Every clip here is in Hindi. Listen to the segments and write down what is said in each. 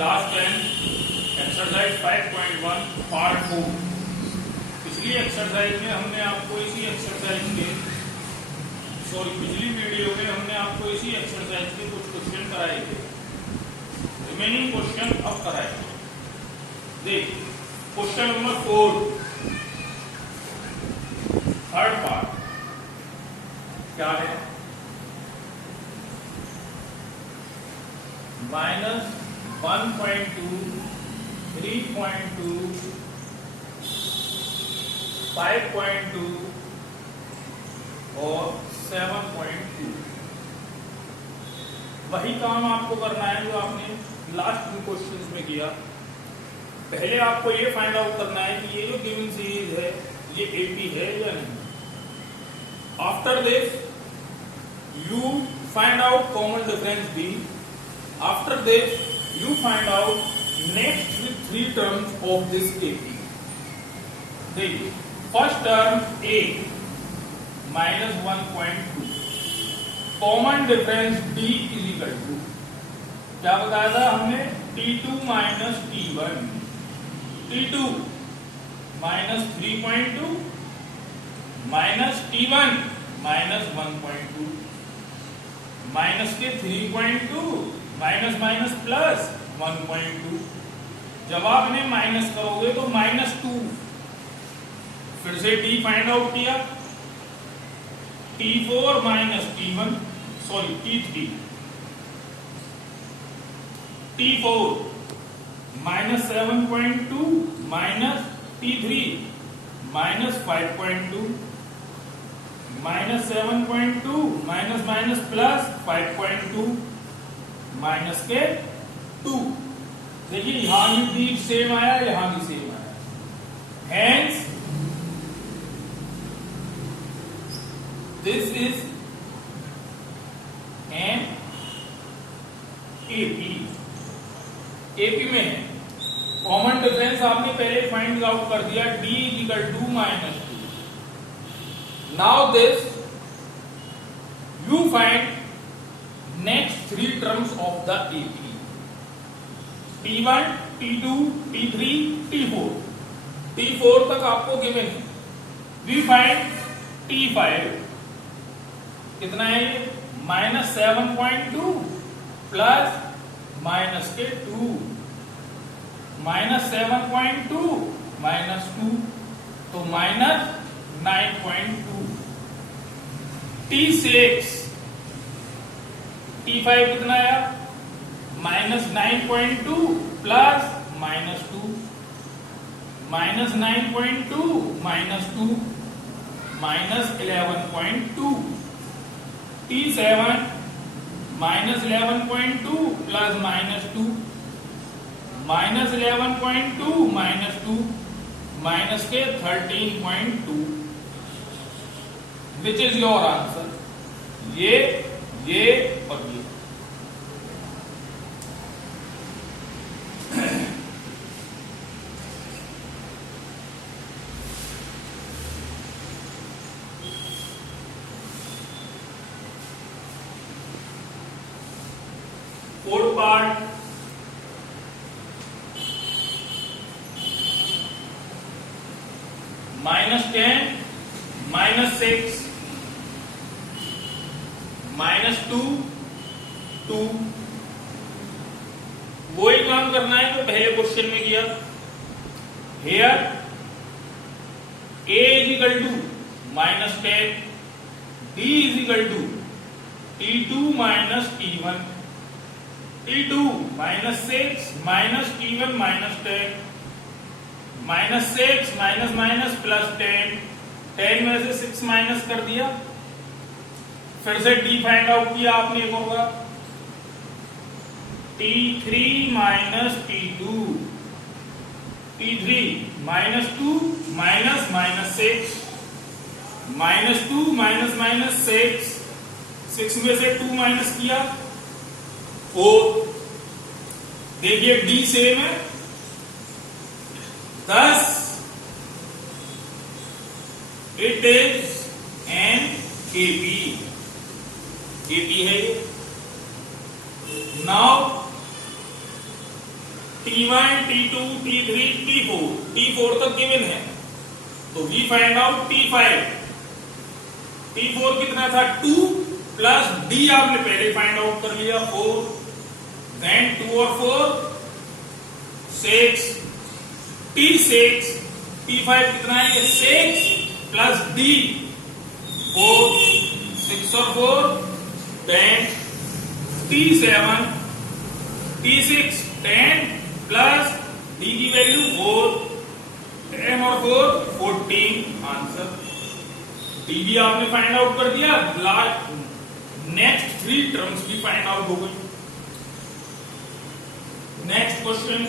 Class 10 exercise 5.1 part 4। पिछली एक्सरसाइज में हमने आपको पिछली वीडियो में हमने आपको इसी एक्सरसाइज के कुछ क्वेश्चन कराए थे। रिमेनिंग क्वेश्चन अब कराएंगे। देख क्वेश्चन नंबर 4 थर्ड पार्ट क्या है? -1.2 3.2 5.2 और 7.2। वही काम आपको करना है जो आपने लास्ट 2 क्वेश्चंस में किया। पहले आपको ये फाइंड आउट करना है कि ये जो गिवन सीरीज है ये एपी है या नहीं। After this you find out common difference b. After this, you find out next 3 terms of this AP. देखिए, first term A -1.2, common difference D is equal to क्या बताया था हमने? T2 minus T1, T2 minus 3.2 minus T1 minus 1.2 minus के 3.2 माइनस माइनस प्लस 1.2। जब आप इन्हें माइनस करोगे तो -2। फिर से टी फाइंड आउट किया, T4 minus T1 sorry T3, T4 minus 7.2 minus T3 minus 5.2 minus 7.2 minus minus plus 5.2 minus के 2। देखिए यहां भी सेम आया, यहां भी सेम आया। Hence this is an AP. AP में है कॉमन डिफरेंस आपने पहले फाइंड आउट कर दिया, D equal to -2। Now this you find next 3 terms of the AP. T1, T2, T3, T4. T4 तक आपको गिवन है। We find T5 कितना है? -7.2 प्लस माइनस के 2 -7.2 -2 तो -9.2। T6 T5 कितना आया? -9.2 प्लस -2 -9.2 -2 -11.2। T7 -11.2 प्लस -2 -11.2 -2 माइनस के 13.2। Which is your answer? ये और ये। Fourth part -10 -6 -2 2। वही काम करना है जो पहले क्वेश्चन में किया। Here A is equal to -10, D is equal to T2 minus T1, T2 -6 minus T1 -10 -6 minus minus plus 10 में से 6 माइनस कर दिया। फिर से D फाइंड आउट किया आपने। एक होगा T3 minus T2, T3 -2 minus -6 -2 minus minus 6 में से 2 माइनस किया 4। देखिए D सेम है 10। It is an AP। AP है ये। Now T1, T2, T3, T4, T4 तक गिवन है, तो we find out T5। T4 कितना था 2 प्लस D आपने पहले फाइंड आउट कर लिया 4, देन 2 और 4 6, T6, T5 कितना है ये 6 प्लस D 4, 6 और 4 10, T7, T6 10 प्लस D की वैल्यू 4, 10 और 4 14 आंसर। D भी आपने फाइंड आउट कर दिया, नेक्स्ट 3 टर्म्स भी फाइंड आउट हो गई। नेक्स्ट क्वेश्चन,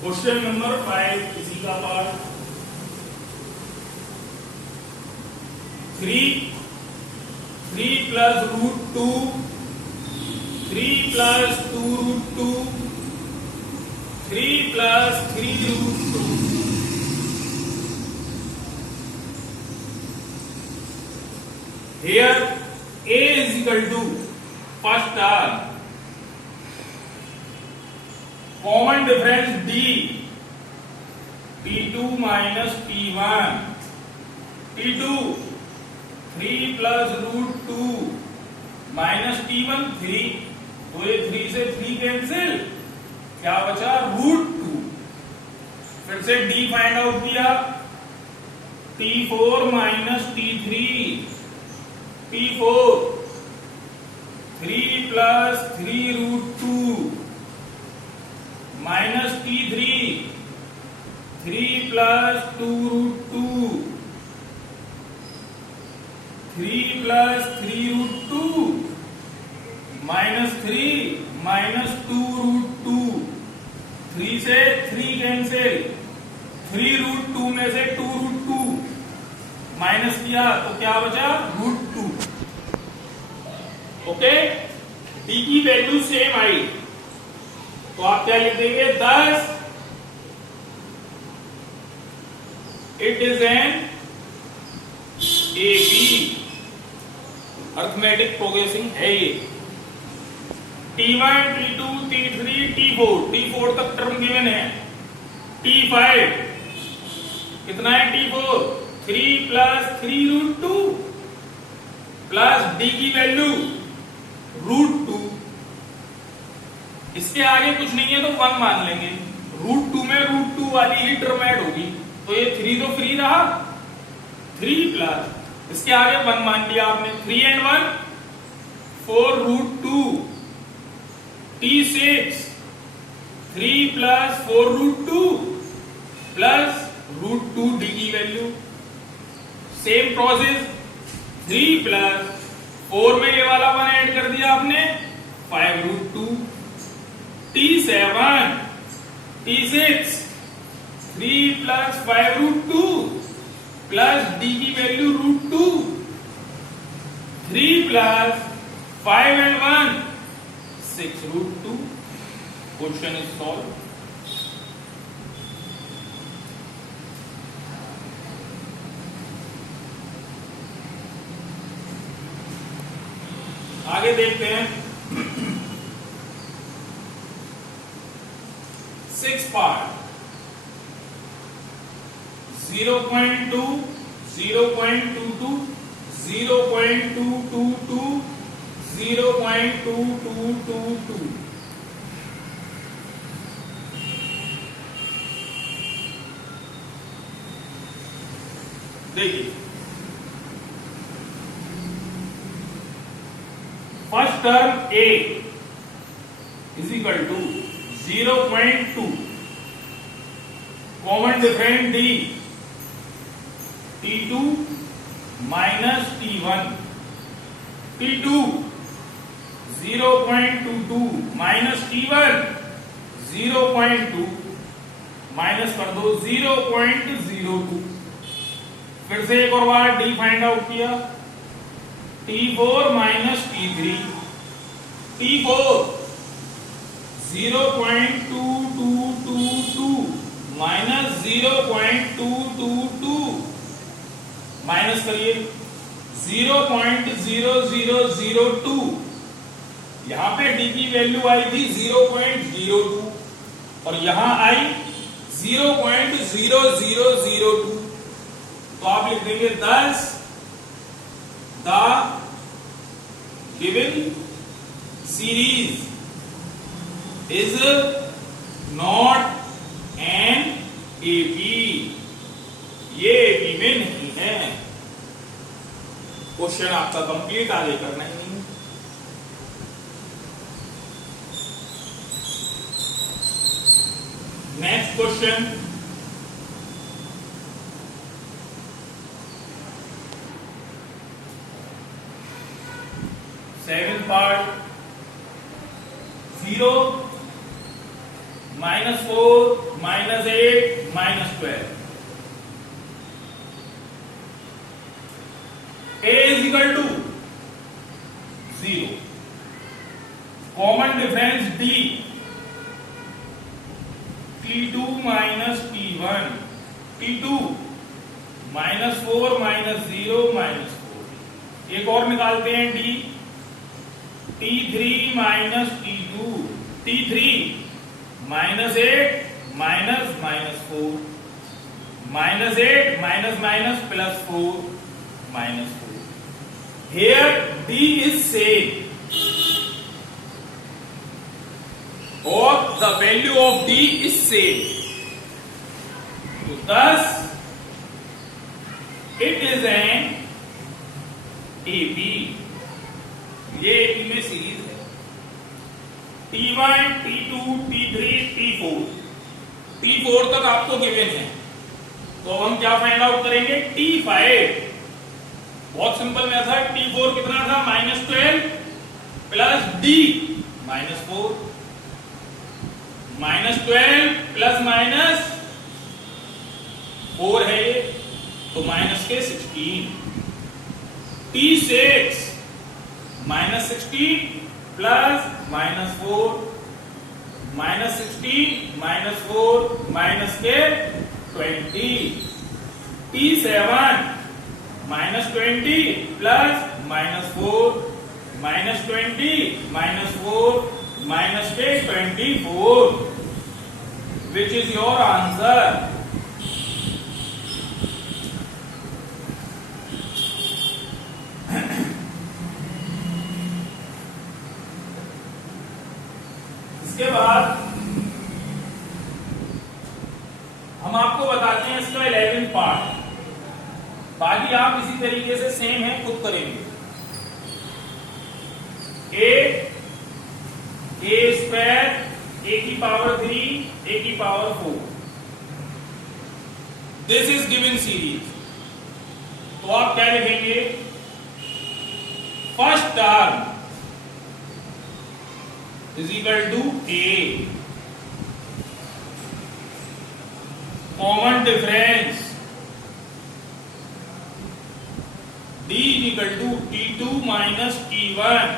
क्वेश्चन नंबर 5 इसी का part 3 plus root 2, 3 plus 2 root 2, 3 plus 3 root 2। Here A is equal to first term, common difference D, T2 minus T1, T2 3 plus root 2 minus T1 3, तो ये 3 से 3 कैंसिल, क्या बचा रूट 2। फिर से D फाइंड आउट किया, T4 minus T3, T4 3 plus 3 root 2 minus T3 3 plus 2 root 2, 3 plus 3 root 2 minus 3 minus 2 root 2, 3 से 3 कैंसिल, 3 रूट 2 में से 2 रूट 2 माइनस किया तो क्या बचा रूट 2। ओके, D की वैल्यू सेम आई तो आप क्या लिख देंगे 10, it is an AB, arithmetic progressing है ये। T1, T2, T3, T4, T4 तक टर्म गिवन है। T5 कितना है T4 3 plus 3 root 2 plus D की वैल्यू रूट 2, इसके आगे कुछ नहीं है तो 1 मान लेंगे, रूट 2 में रूट 2 वाली ही टर्म ऐड होगी, तो ये 3 तो फ्री रहा, 3 प्लस इसके आगे 1 मान लिया आपने, 3 and 1 4 root 2, T6 3 plus 4 root 2 plus root 2 D की वैल्यू, सेम प्रोसेस 3 प्लस 4 में ये वाला 1 ऐड कर दिया आपने 5 root 2, T7 T6 3 plus 5 root 2 plus D की value root 2, 3 plus 5 and 1 6 root 2। Question is solve. आगे देखते हैं 6 पार्ट 0.2, 0.22, 0.222, 0.2222। देखिए first term A is equal to 0.2, common difference D T2 minus T1, T2 0.22 minus T1 0.2 minus कर दो 0.02। फिर से एक और बार D फाइंड आउट किया, T4 minus T3, T4 0.2222 minus 0.222 minus करिए 0.0002 यहां पे डी की वैल्यू आई थी 0.02 और यहां आई 0.0002, तो आप लिख देंगे thus the given series is not an AP, ये AP में नहीं है। क्वेश्चन आपका कंप्लीट, आगे करना ही नहीं। Next question, seventh part, 0 -4 -8 -12, A is equal to 0, common difference D, T2 minus T1, T2 -4 -0 -4, एक और निकालते हैं D, T3 minus T2, T3 -8 -4, -8 +4 -4. Here D is same, or the value of D is same. So thus it is an AP. ये AP में सीरीज है। T1, T2, T3, T4, T4 तक आपको गिवन है, तो अब हम क्या फाइंड आउट करेंगे? T5। बहुत सिंपल मेथड। T4 कितना था? -12 प्लस D -4, -12 प्लस -4 है ये, तो माइनस के 16। T6 -16 प्लस -4, -16 -4 माइनस के 20। T7 -20 प्लस -4, -20 -4 माइनस के 24, which is your answer? इसके बाद हम आपको बताते हैं इसका 11 पार्ट, बाकी आप इसी तरीके से सेम है खुद करेंगे। a स्क्वायर a की पावर 3 a की power 4, this is given series. तो आप क्या लिखेंगे? First term is equal to a, common difference d equal to T2 minus T1,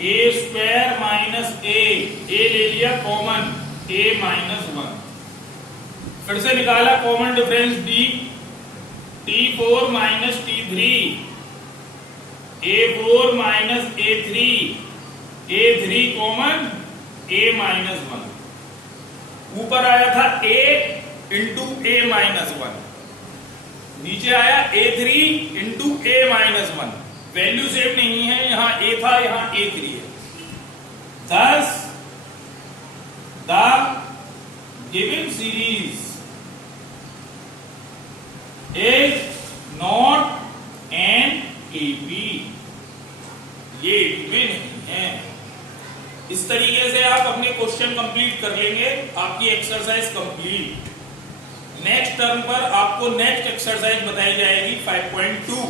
a square minus a ले लिया कॉमन, a -1, फिर से निकाला common difference d, T4 minus T3, A4 minus A3, A3 common, a -1, ऊपर आया था a इंटू a -1, नीचे आया A3 into a -1, value same नहीं है, यहां a था यहां A3 है। Thus the given series is not an AP, ये AP में नहीं है। इस तरीके से आप अपने क्वेश्चन कंप्लीट कर लेंगे, आपकी एक्सरसाइज कंप्लीट। नेक्स्ट टर्म पर आपको नेक्स्ट एक्सरसाइज बताई जाएगी 5.2।